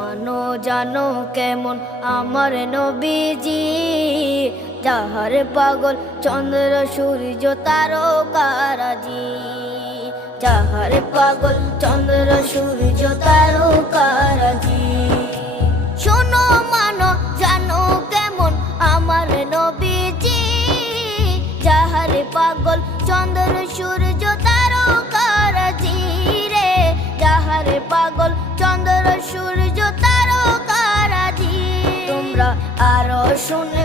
মানো জানো কেমন আমার নবীজি, যাহার পাগল চন্দ্র সূর্য তারকারাজি, যাহার পাগল চন্দ্র সূর্য তারকারাজি। শোনো মানো জানো কেমন আমার নবীজি, যাহার পাগল চন্দ্র সূর্য তারকারাজি রে, যাহার পাগল চন্দ্র সূর্য তারকারাজি। তোমরা আরো শুনে